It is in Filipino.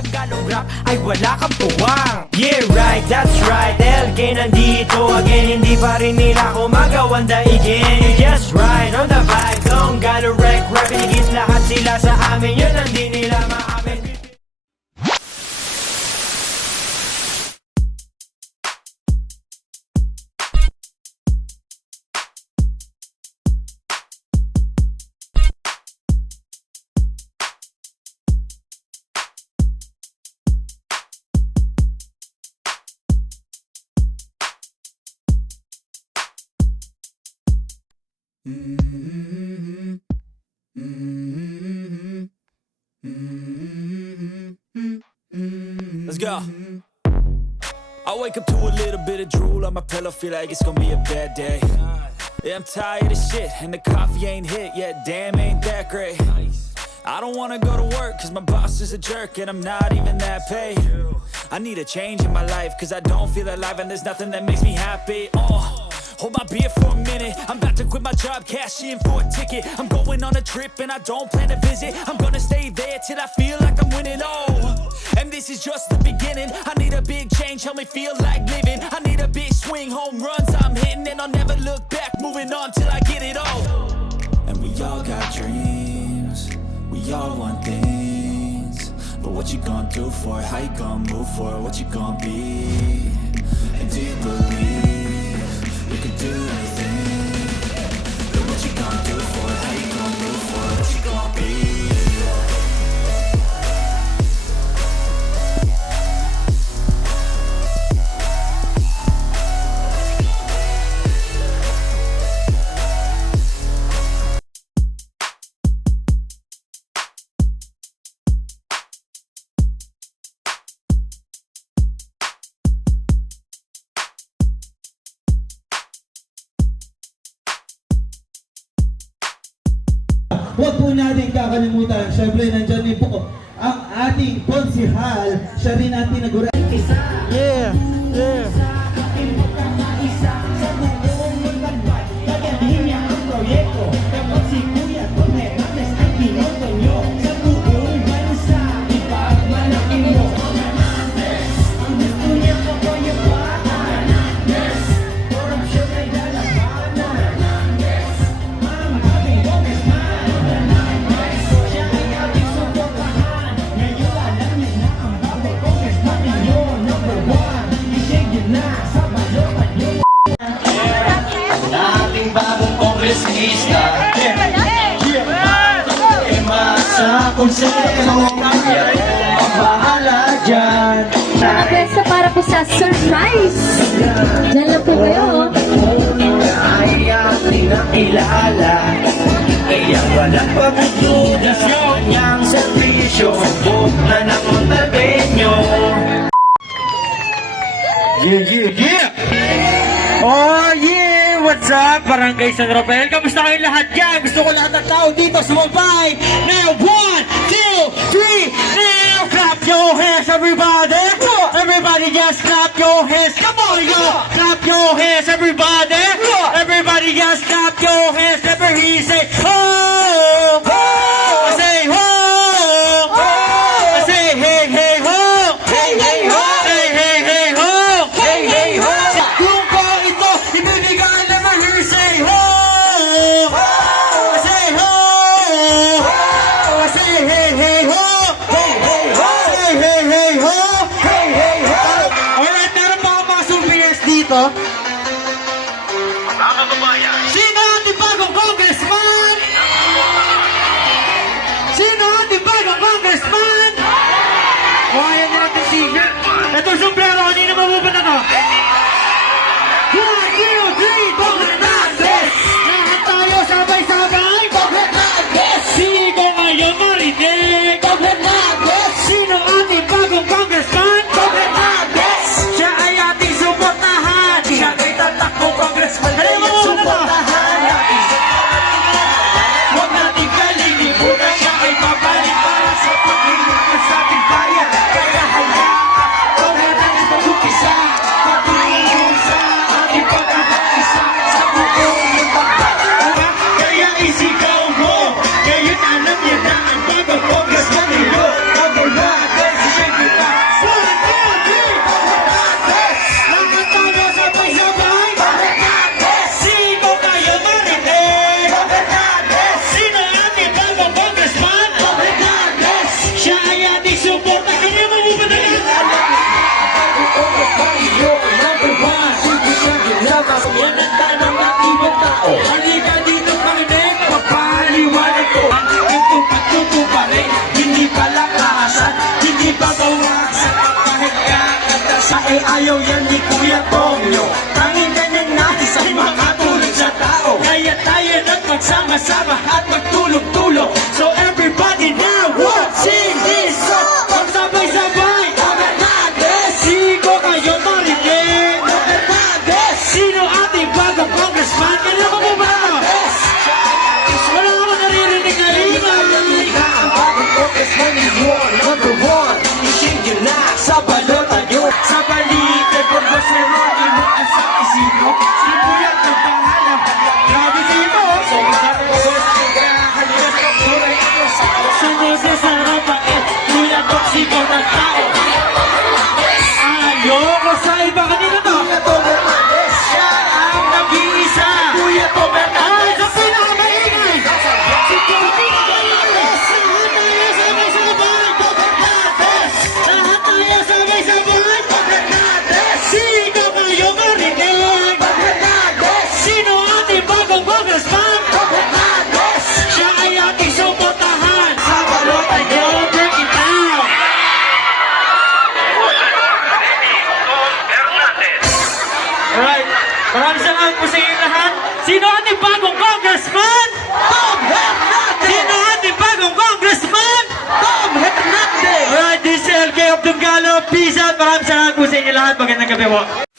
Tagalog rap ay wala kang puwang. Yeah right, that's right, LK nandito again. Hindi pa rin nila ako magawang daigin. Yes right, on the vibe, don't gotta wreck rap. Higit lahat sila sa amin, yun ang di nila maamin. Let's go. I wake up to a little bit of drool on my pillow, feel like it's gonna be a bad day. Yeah, I'm tired of shit, and the coffee ain't hit yet, damn, ain't that great. I don't wanna go to work, cause my boss is a jerk, and I'm not even that paid. I need a change in my life, cause I don't feel alive, and there's nothing that makes me happy. Hold my beer for a minute, I'm about to quit my job, cash in for a ticket. I'm going on a trip and I don't plan to visit. I'm gonna stay there till I feel like I'm winning, and this is just the beginning. I need a big change, help me feel like living. I need a big swing, home runs I'm hitting, and I'll never look back, moving on till I get it all. And we all got dreams, we all want things, but what you gonna do for it? How you gonna move for it? What you gonna be? And do you believe you can do anything? But what you gonna do for it? How you gonna move for it? What you gonna be? Huwag po natin kakalimutan, syempre nandyan din po ang ating konsihal, siya rin ang tinagura. Yeah, yeah. Ating bagong kongresista sa konsehong ang bahala dyan. Pwesta para po sa surprise. Diyan lang po kayo. Ay ating nakilala, kaya walang pagduda sa kanyang servisyo. Huwag na ng Montalbeño. Yeah! Oh yeah! What's up? Barangay San Rafael. Kamusta kayo lahat dyan? Gusto ko lahat ng tao dito sumabay. Now, 1, 2, 3. Now, clap your hands, everybody. Everybody just clap your hands. Come on, yo. Clap your hands, everybody. Everybody just clap your hands. Never he say, ho. I say, ho. I say, hey, hey, ho. Hey, hey, ho. Hey, hey, hey, ho. Hey, hey, ho. Kung ko ito, ibibigay, never he say, ho. I say, ho. I say, hey, hey, ho. Hey, hey, ho. Say, hey, hey, ho. Hey, hey, ho. Alright, meron pa akong mga souvenirs dito. Sino ating bagong congressman? Sino ating bagong congressman? Oh, ayan din natin t-shirt. Ito sombrero, kanina mapupunta to. 1, 2, 3, Bong Hernandez! Lahat tayo sabay-sabay, Bong Hernandez! Sino ngayon marinig? Bong Hernandez! Sino ating bagong congressman? Bong Hernandez! Siya ay ating suportahan! Ayaw yan ni Kuya Tonyo. Tanging ganyan nais ay makatulog sa tao. Kaya tayo nagpagsama-sama at magtulog-tulog. So everybody now, what? Sing this song! Pagsabay-sabay! Fernandez! Sigo kayo marinig! Fernandez! Sino ating bagong congressman? Kanila ko ba ba? Wala ako naririnig na lingay! Ang bagong congressman is war number one. Ising yun na sa balota nyo. Sa balikan, Borbosero, inuan sa isino. Sinuyan ng pangalan. Grabe dito! So, sabi ko, halikan ko, tuloy ako sa sunod sa rapait. Kuya toksiko ng tao. Ayoko sa iba kanina to. Kuya Fernandez, siya ang nag-iisa. Kuya Fernandez. Ay, sa pinakamaingay. Si Kuya Fernandez. Lahat tayo sabay-sabay. Fernandez. Sino kayo marinig? Fernandez. Sino ating bagong congressman? Fernandez. Siya ay ating suportahan. Sa balota niyo, break it down. Alright, maraming salamat po sa inyo lahat. Sino ating bagong congressman? Tom Hernandez! Sino ating bagong congressman? Tom Hernandez! Alright, this is LK of Tunggalo. Peace out. Maraming salamat po sa inyo lahat. Magandang gabi po.